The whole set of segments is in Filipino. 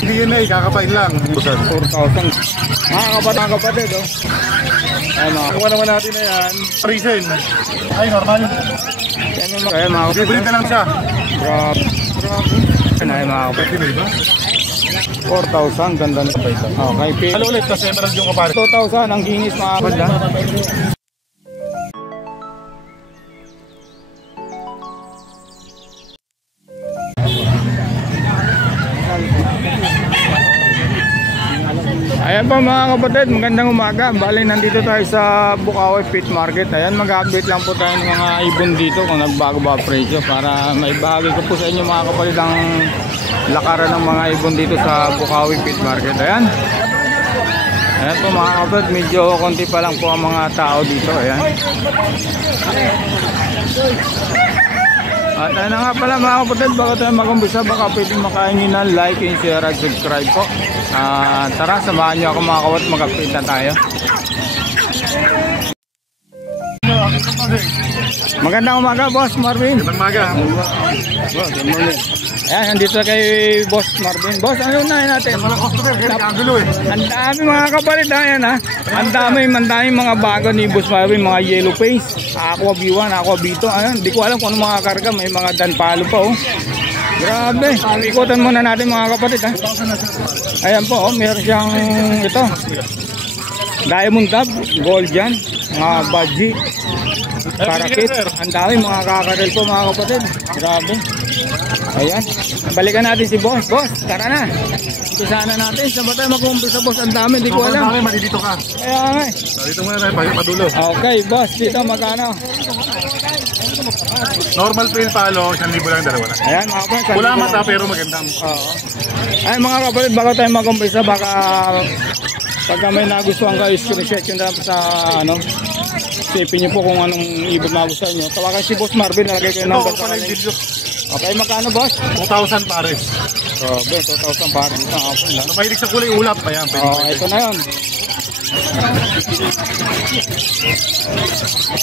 DNA, kakapain lang. 4,000. Mga kapatid, oh. Ano? Kuha naman natin na yan. Prison. Ay, normal. Kaya mga kapatid. Libre na lang siya. Grabe. Ano ay mga kapatid? 4,000. Ganda na kapatid. Okay. Ano ulit? Kasi emerald yung kapatid. 2,000 ang ginis mga kapatid. Ayan po mga kapatid, magandang umaga. Bali, nandito tayo sa Bukawi Pit Market. Ayan, mag-update lang po tayo ng mga ibon dito kung nagbago ba presyo para may bahagi ko po sa inyo mga kapatid ang lakaran ng mga ibon dito sa Bukawi Pit Market. Ayan. Ayan po mga kapatid, medyo konti pa lang po ang mga tao dito. Ayan. At ayun na nga pala mga kapatid, bago tayo mag-umpisa, baka pwedeng makain nyo na like and share at subscribe po. Tara, samahan nyo ako mga kapatid, mag-update na tayo. Magandang umaga, Boss Marvin. Magandang umaga. Good morning. Ayan, nandito kay Boss Marvin. Boss, ano na natin? Ang dami mga kapatid, ayan ha. Ang dami mga bago ni Boss Marvin, mga yellow face, aqua B1, aqua B2. Ayan, hindi ko alam kung ano mga karga, may mga danpalo pa oh. Grabe, ikutan muna natin mga kapatid ha. Ayan po, oh, meron siyang ito. Diamond Dab, gold yan, mga budgie, parakit. Ang dami mga kakarel po mga kapatid. Grabe. Ayan, balikan natin si Boss. Boss, tara na. Ito sana natin. Saan ba tayo mag-umpisa, Boss? Ang dami, hindi ko alam. Ang dami, dito ka. Kaya nga eh. Dito muna tayo, padulo. Okay, Boss, dito magkano? Normal pale palo, 1,000 lang, dalawa na. Ayan mga kapatid. Wala mata pero magandang. Oo. Ay mga kapatid, bago tayo mag-umpisa, baka pagka may nagustuhan kayo, screenshot yun na sa ano, isipin nyo po kung anong ibig magustuhan nyo. Tawagan si Boss Marvin, nalagay kayo ng Ito, okay, magkano Boss? 2,000 pares. Grabe, 2,000 para dito. Ano mahilig sa kulay ulap pa yan. Ito na yun.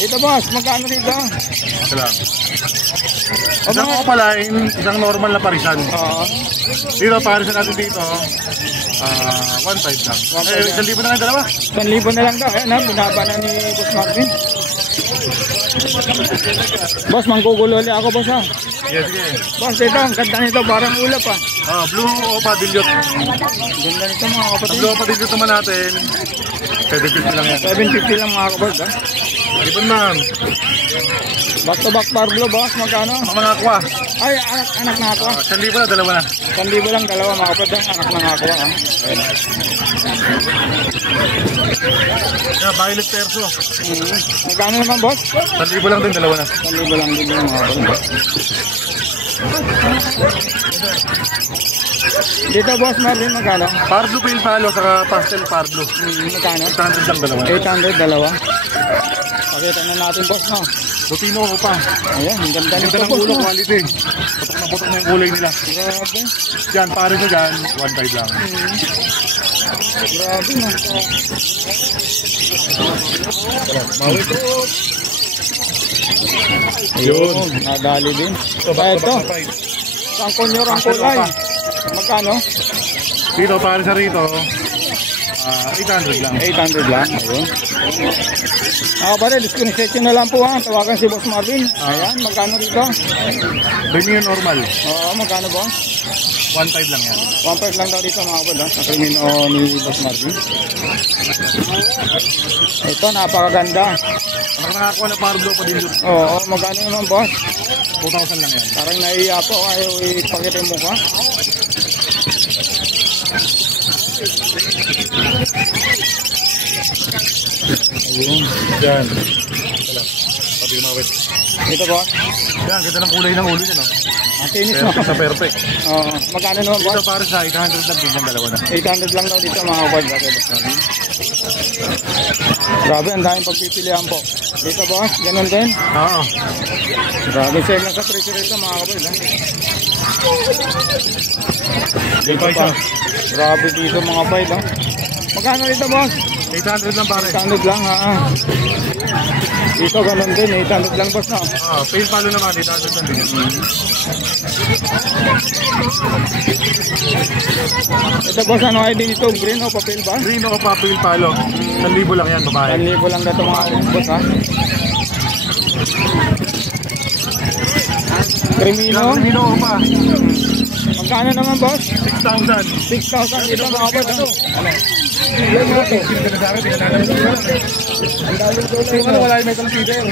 Ito Boss, magkano dito? Ito lang. Isang opaline, isang normal na parisan. Oo. Dito, parisan natin dito. 1,500 lang. 1,000 na lang dalawa. 1,000 na lang daw. Ayan ha, binaba na ni Boss Marvin. Boss, manggugulo ulit ako Boss ha. Sige, sige. Boss, ito, ang ganda nito, parang ulap ha. Blue Opa Dilute. Ganda nito mga kapatid. Blue Opa Dilute naman natin. 750 lang yan. 750 lang mga kapatid ha. Ibon ma'am. Back to back Parblo Boss, magkano? Mga aqua. Ay, anak na aqua. 1,000 na, dalawa na. 1,000 lang, dalawa mga kapatid, anak ng aqua ha. Violet Perso. Magkano naman Boss? 1,000 lang din, dalawa na. 1,000 lang din yung mga kapatid. Dito Boss Marvin, magkano? Parblo pale palo, saka pastel Parblo. Magkano? 800 lang, dalawa. 800, dalawa. Pakita na natin Boss no. Lutino ko pa. Ayan, ang ganda nito Ganda ng Boss ulo, no. quality. Putok na yung kulay nila. Grabe. Yan, pare ko dyan, 1,500 lang. Grabe no. Mawi ko. Ayun, nadali din. Ito, sangkonyor ang kulay. Magkano? Dito, pare sa rito, 800 lang. 800 lang. Ayun. Kapatid, screenshot nyo na lang po ha. Tawagan si Boss Marvin. Ayan, magkano rito? Premium normal. Oo, magkano ba? 1,500 lang yan. 1.5 lang daw dito mga kapatid ha. Sa krimino ni Boss Marvin. Ito, napakaganda. Ang nakakuha na Parblo pa din doon. Oo, magkano naman Boss? 2,000 lang yan. Parang naiiya po. Ayaw ipakita yung mukha. Ayun. Yan. Wala. Sabi kumawit. Dito Boss? Yan, ganda ng kulay ng ulo niya, no? Ang tinis no? Perfect sa perfect. Oo, magkano naman Dito Boss? para sa 800 lang din, dalawa na. 800 lang daw dito mga kapatid. Grabe, ang daming pagpipilihan po. Dito Boss, ganun din. Oo. Grabe, same lang sa presyo rito mga kapatid ha. Dito pa. Grabe dito mga kapatid ha. Magkano dito Boss? 800 lang pare. 800 lang ha. Dito ganun din, 800 lang Boss no? Pale palo naman, 800 lang din. Ito boss, ano ID nito? Green o papel ba? Green o papel palo. 1,000 lang yan, babae. 1,000 lang dito mga boss ha. Crimino. Crimino Opa. Magkano naman boss? 6,000. 6,000 dito mga boss. Ano? Wala yung metal feeder.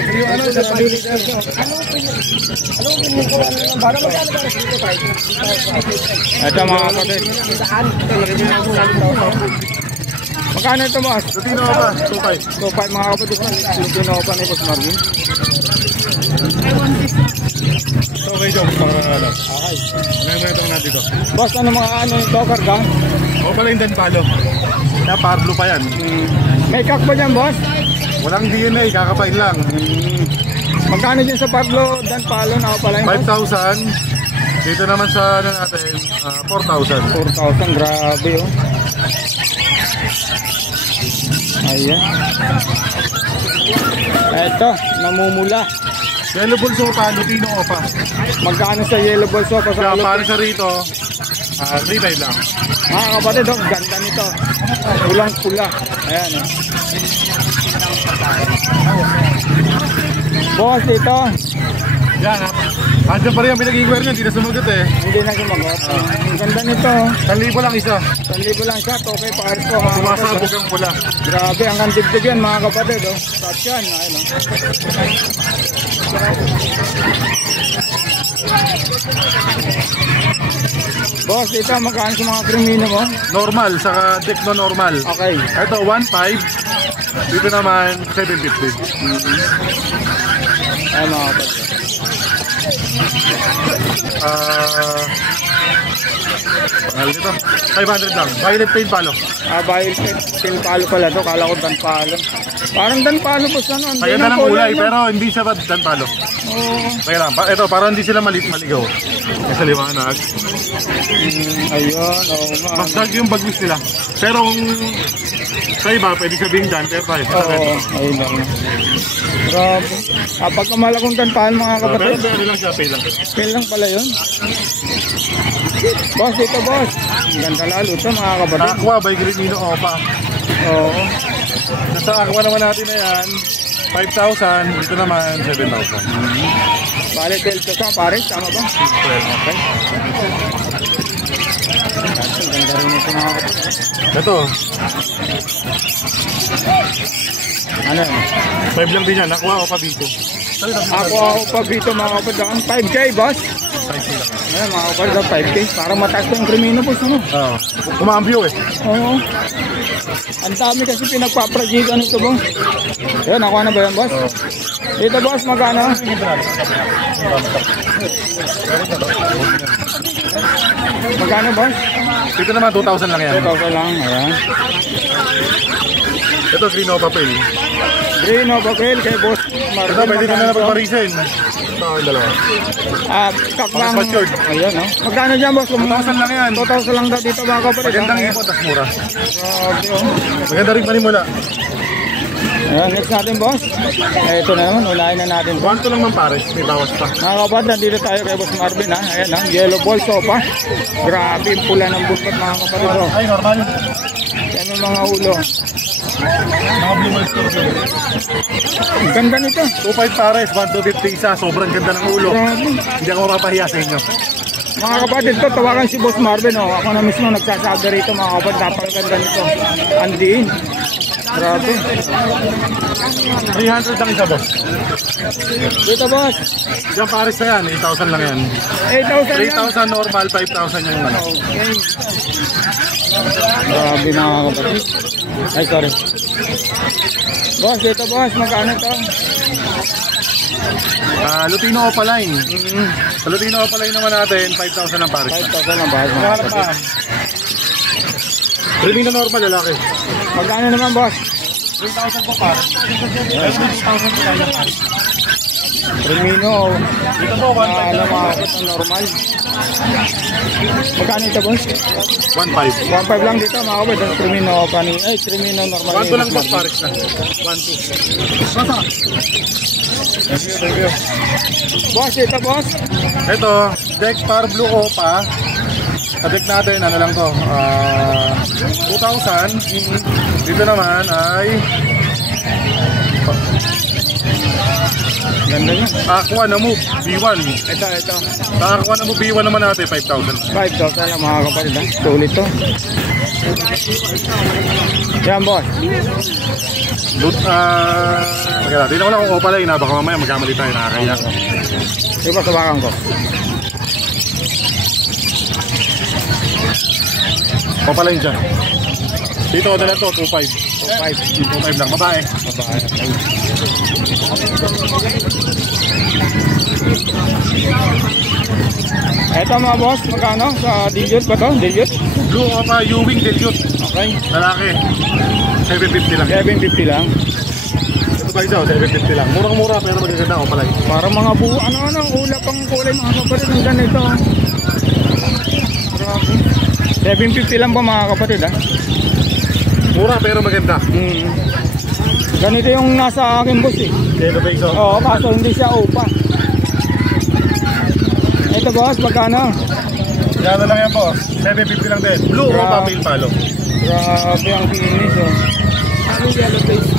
Ito mga kapatid. Magkano ito boss? Lutino Opa, 2,500. 2,500 mga kapatid. Lutino Opa ni Boss Marvin. Okay, Joe. Pang-alam. Okay. Ngayon itong natin dito. Boss, ano mga ano ito karga? O pala yung palo. Kaya Pablo pa yan. May kak ba dyan boss? Walang DNA, kakapain lang. Magkano dyan sa Pablo dan palo na pala yung boss? 5,000. Dito naman sa ano natin, 4,000. 4,000, grabe oh. Ayan. Eto, namumula. Yellow Bulls Opa, Lutino Opa. Magkano sa yellow balls pa sa Kaya ulo? para sa rito, 3,500 lang. Mga kapatid, oh, ganda nito. Pulang pula. Ayan oh. Boss, dito. Yan, andyan pa rin ang pinag-inquire nyo, hindi na sumagot eh. Hindi na sumagot. Ang ganda nito. 1,000 lang isa. 1,000 lang siya. Okay, pares ko. Mga Sumasabog kapatid, ang pula. grabe, ang kandigdig yan mga kapatid. Oh. Touch yan. Ayun, oh. Boss, dito magkano sa mga krimino mo? Normal, saka Decno normal. Okay. Ito, 1,500. Dito naman, 750. Ayun mga kapatid. Mahal dito. 500 lang. Violet paint palo. Violet pin palo pala to. Kala ko dan palo. Parang dan palo po sa ano. Kaya na ng kulay, pero hindi siya dan palo. Oo. Kaya lang, ito, parang hindi sila maligaw. Sa liwanag. Ayun. Oo nga. Mas dark yung bagwis nila. Pero kung sa iba, pwede sabihin dyan, pero tayo. Oo. Ayun lang. Grabe. Pagka malakong dan palo mga kapatid. Pero ano lang siya, pay lang. Pin lang pala yun. Boss, dito boss. Ang ganda lalo ito mga kapatid. Aqua by Grimino Opa. Oo. Sa aqua naman natin na yan, 5,000. Dito naman, 7,000. Bale, delta sa pares. Tama ba? Okay. Ang ganda rin ito mga kapatid. Ito, Ano yun? 5 lang din yan. Aqua Opa dito. Ako pa dito mga kapatid. Ang 5K boss. Ayan mga kapatid, 5K. Para mataas ko yung krimino boss. Ano? Oo. Kumambyo eh. Oo. Ang dami kasi pinagpaprajikan ito boss. Ayan, nakuha na ba yan boss? Dito boss, magkano? Magkano boss? Dito naman, 2,000 lang yan. 2,000 lang. Ayan. Ito, Green Opa Pale. Green o papel kay boss Marvin. Ito, pwede naman na pagparisin. Ito, yung dalawa. Kaklang. Matured. Ayan o. Magkano dyan boss? 2,000 lang yan. 2,000 lang daw dito mga kapatid. Magandang ipot, tas mura. Grabe o. Maganda rin panimula. Ayan, next natin boss. Ito na naman, unahin na natin. 1,2 lang man pares, may bawas pa. Mga kapatid, nandito tayo kay boss Marvin ha. Ayan ha, yellow ball sopa. Grabe yung pula ng buskat mga kapatid o. Ay, normal. Yan yung mga ulo. Mga blue monster. Ang ganda nito. 2,500 pares, 1,250 isa. Sobrang ganda ng ulo. Grabe. Hindi ako mapapahiya sa inyo. Mga kapatid ko, tawagan si Boss Marvin oh. Ako na mismo nagsasabi rito mga kapatid, napakaganda nito. Andiin. Grabe. 300 lang isa, boss. Dito boss. Diyan pares na yan, 8,000 lang yan. 8,000 lang. 3,000 normal, 5,000 yung ano. Okay. Grabe na mga kapatid. Ay sorry. Boss, dito boss, magkano to? Lutino Opa Line. Sa Lutino Opa Line naman natin, 5,000 ang pares. 5,000 lang bahas mga Maharap kapatid. pa. Remino normal, lalaki. Magkano naman boss? 3,000 po pares. 3,000 po tayo pares. Remino. Dito po, 1,500 Ano lang. mga kapatid, normal. Magkano ito boss? 1,500. 1,500 lang dito mga kapatid. Ang Remino kanina. Ay, Remino normal. 1,2 lang po pares na. 1,2. Thank you. Boss, ito boss. Ito, Deck Par Blue Opa. Kadek natin, ano lang to, 2,000. Dito naman ay Ganda niya. Aqua na Move B1. Ito. Sa Aqua na Move B1 naman natin, 5,000. 5,000 lang mga kapatid ha. Sulit to. Yan boss. Tingnan ko lang kung opalay na, baka mamaya magkamali tayo, nakakaya. Di ba tawakan ko? Opalay dyan. Dito na lang to, 2,500. 2,500 lang, babae. Ito mga boss, magkano? Sa dilute ba to? Dilute? Blue Opa Ewing Dilute. Okay. Lalaki. 750 lang. 750 lang. Ito ba isa? 750 lang. Murang-mura pero magaganda ako pala. Para mga buo, ano, ulap ang kulay mga kapatid. Ang ganito. 750 lang po mga kapatid ha. Mura pero maganda. Ganito yung nasa akin boss eh. Ito ba isa? Oo, kaso hindi siya upa. Ito boss, magkano? Gano'n lang yan boss. 750 lang din. Blue Opa Pale Palo. Grabe ang kinis oh. Ano yung yellow face?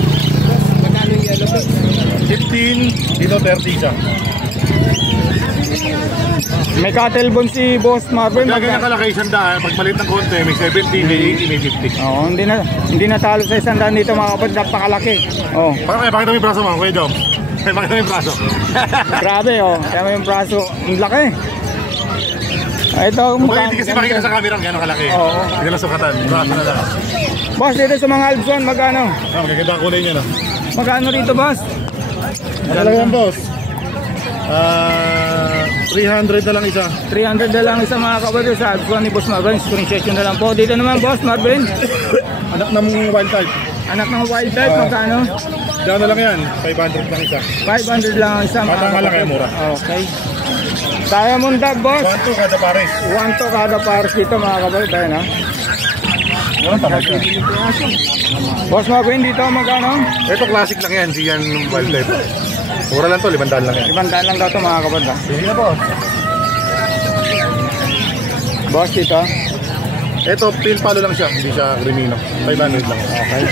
Magkano yung yellow face? 15, dito 30 siya. May cattle bone si Boss Marvin. Gagawin kalaki isang daan. Pag malit ng konti, may 70, may 80, may 50. Oo, hindi na talo sa isang daan dito mga kapatid. Napakalaki. Oh. Pakita mo yung braso mo, Kuya Jom. Pakita mo yung braso. Grabe oh. Kaya mo yung braso. Ang laki. Ito, Hindi kasi makikita sa camera gano'ng kalaki. Oo. Hindi lang sukatan. Braso na lang. Boss, dito sa mga Alpson, magkano? Magaganda ang kulay niya no. Magkano rito boss? Ano lang yan boss? 300 na lang isa. 300 na lang isa mga kapatid sa Alpson ni Boss Marvin. Screenshot nyo na lang po. Dito naman Boss Marvin. Anak ng wild type. Anak ng wild type, magkano? Gano'n lang yan. 500 lang isa. 500 lang ang isa mga Matama lang kaya mura. Okay. Diamond Dog boss. 1-2 kada pares. 1 to kada pares dito mga kapatid. Ayan ha. Gano'n talaga. Boss Marvin dito magkano? Ito classic lang yan. Di yan wild type. Mura lang to, 500 lang yan. 500 lang daw ito mga kapatid. Sige na boss. Boss dito. Ito, pale palo lang siya. Hindi siya Crimino. 500 lang. Okay.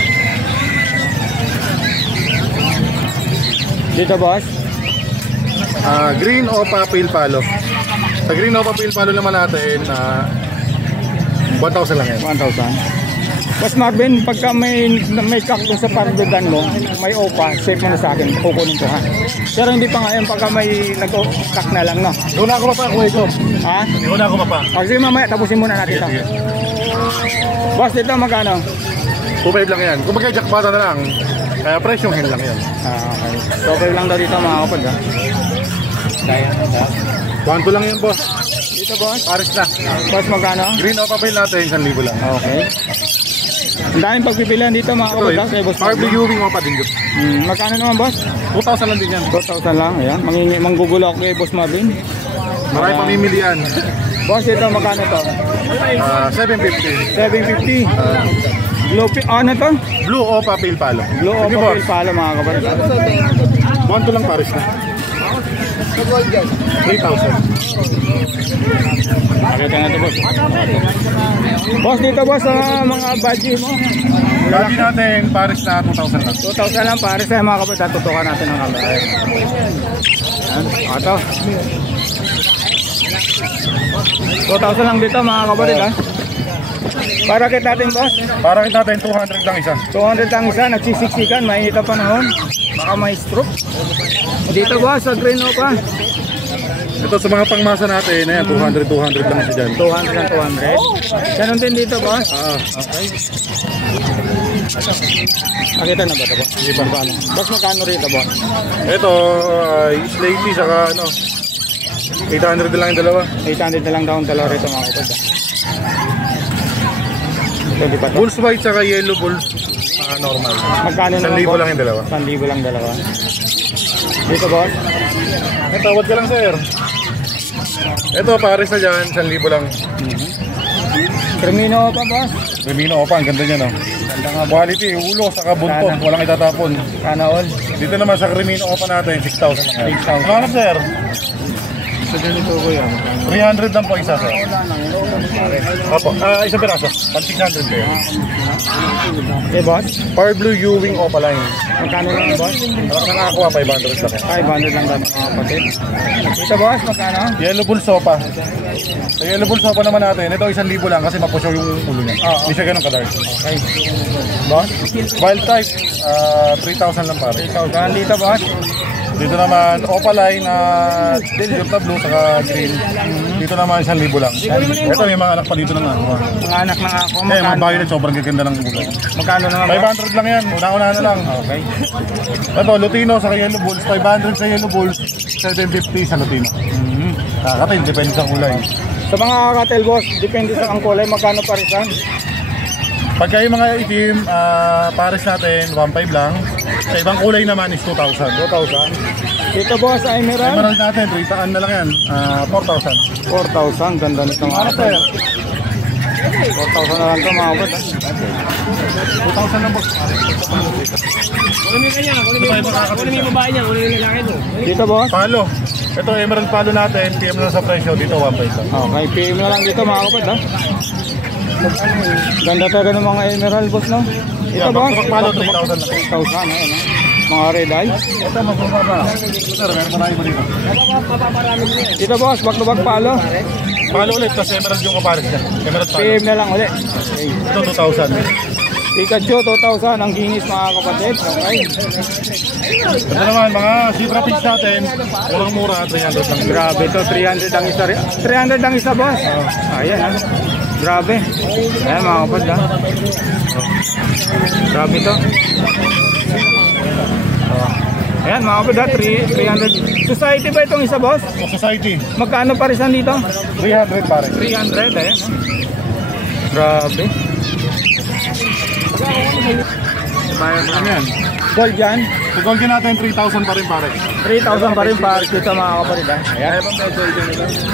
Dito boss. Green Opa Pale Palo. Sa Green Opa Pale Palo naman natin, 1,000 lang yan. 1,000. Boss Marvin, pagka may cactus sa pardogan mo, may opa, save mo na sa akin, kukunin ko ha. Pero hindi pa ngayon pagka may nag-o-stack na lang, no? Una ako pa, kuya ito. Ha? Una ako pa. Sige mamaya, tapusin muna natin ito. Sige. Boss, dito magkano? 2,500 lang yan. Kung magka-jackpota na lang, kaya presyong hen lang yan. Okay. So, okay lang daw dito mga kapag ha. 1,2 lang yan, boss. Dito boss? Pares na. Boss, magkano? Green Opa Pale natin, 1,000 lang. Okay. Ang daming pagpipilian dito mga kapag ha. Kay Boss Marvin Marvin. Ewing Opa Dilute. Magkano naman boss? 2,000 lang din yan. 2,000 lang. Ayan. Manggugulo ako kay Boss Marvin. Marami pamimilian. Boss, ito magkano to? 750. 750. Ano to? Blue Opa Pale Palo. Blue Sige, Opa boss. Pale Palo mga kapatid. 1,2 lang pares na. 3,000. Pakita na ito boss. Boss, dito boss sa mga budgie mo. Lagi natin, pares na 2,000 lang. 2,000 lang para sa mga kapatid. Tutukan natin ang camera. Ayan. Ito. 2,000 lang dito mga kapatid ha. Para kita natin boss. Para kita natin, 200 lang isa. 200 lang isa. Nagsisiksikan. Mainit ang panahon. Baka may stroke. Dito boss sa Green Opa. Ito sa mga pangmasa natin, ayan, 200 lang siya dyan. 200 lang 200. Ganon din dito boss. Okay. Nakita na ba ito boss? Sige pa. Boss, magkano rito boss? Ito, Slaty, saka ano, 800 lang yung dalawa. 800 na lang daw ang dalawa rito mga kapatid. Ito di pa to? Bulls white, saka yellow bulls, normal. Magkano naman 1,000 lang yung dalawa. 1,000 lang dalawa. Dito boss? Tawad ka lang, sir. Ito, pares na dyan, 1,000 lang. Crimino pa boss? Crimino Opa, ang ganda niya, no? Ganda nga, quality, ulo, saka buntot, Sana. walang itatapon. Sana all. Dito naman sa Crimino Opa natin, 6,000 lang yan. 6,000. Ano, sir? Sa ganito kuya. 300 lang po isa, sir. Opo, isang piraso. 600 kayo. Okay, boss. Power Blue Ewing Opaline. Magkano lang, boss? Nakakuha 500 lang. 500 lang dapat mga kapatid. Ito, boss, magkano? Yellow Bull Sopa. Sa Yellow Bull Sopa naman natin, ito 1,000 lang kasi mapusyo yung ulo niya. Hindi siya ganun ka-dark. Okay. Boss? Wild type, 3,000 lang pare. 3,000 dito, boss. Dito naman, Opaline, Silver na blue, saka green. Dito naman 1,000 lang. Ito may mga anak pa dito na nakuha. Mga anak ng ako, Eh, mga magkano? violet, sobrang gaganda ng ulo. Magkano naman, boss? 500 lang yan, una-una na lang. Okay. Ito, Lutino sa Yellow Bulls, 500 sa Yellow Bulls, 750 sa Lutino. Kakatin, depende sa kulay. Sa mga katel, boss, depende sa ang kulay, magkano parisan? Pagka yung mga itim, pares natin, 1,500 lang. Sa ibang kulay naman is 2,000. 2,000. Dito, boss, ay meron? Emerald natin, 3,000 na lang yan, 4,000. 4,000. Ganda nito mga Ano kapatid. sir? 4,000 na lang ito mga kapatid. 2,000 lang po. Dito, boss. Palo. Ito, emerald palo natin, PM na sa presyo, dito 1,500. Okay, PM na lang dito mga kapatid, ha? Ganda talaga ng mga emerald, boss, no? Ito, Yeah, boss. back-to-back palo, 3,000 lang. 3,000, ayun, ha? Mga red eye. Ito, mababa. Sir, meron pa na iba dito. Dito, boss, back-to-back palo. Palo ulit, kasi emerald yung kapares niya. Emerald palo. PM na lang ulit. Okay. Ito, 2,000. Pikachu, 2,000 ang hingis mga kapatid. Okay. Ito naman, mga zebra fish natin, murang-mura, 300 lang. Grabe to, 300 ang isa. 300 ang isa, boss. Ayan, ha. Grabe. Ayan mga kapatid, ha. Grabe to. Ayan mga kapatid, ha. 300. Society ba itong isa, boss? Society, Magkano parisan dito? 300 pare. 300, ayan, ha. Grabe. Ano yan? Gold yan. Sa gold din natin, 3,000 pa rin pare. 3,000 pa rin para dito mga kapatid, ha. Ayan.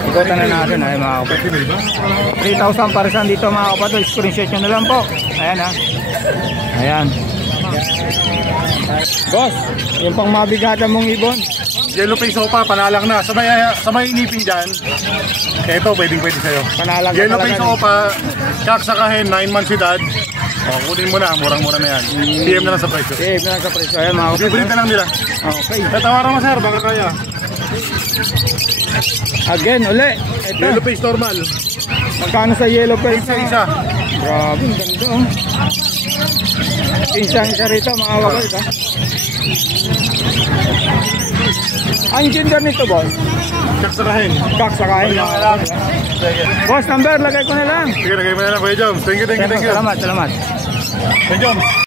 Igutan na natin, ha, mga kapatid. 3,000 parisan dito mga kapatid. Screenshot nyo na lang po. Ayan, ha. Ayan. Boss, yung pang mabigatan mong ibon. Yellow face sopa, panalang na. Sa may inipin dyan, ito, pwede sa'yo. Panalang na Yellow talaga. face sopa, kaksakahin, 9 months edad. O, kunin mo na, murang-mura na yan. PM na lang sa presyo. Save na lang sa presyo. Ayan mga kapatid. Bibili na lang nila. Okay. Tatawaran mo sir, baka kaya. Again, uli. Ito. Yellow face normal. Magkano sa yellow face? Isa-isa. Grabe, ang ganda, oh. Isa rito mga kapatid, ha. Ang gender nito, boss? Kaksakahin. Kaksakahin mga kapatid, ha. Sige. Boss, number, lagay ko na lang. Sige, lagay mo na lang, Kuya Joms. Thank you. Salamat. Kuya Joms.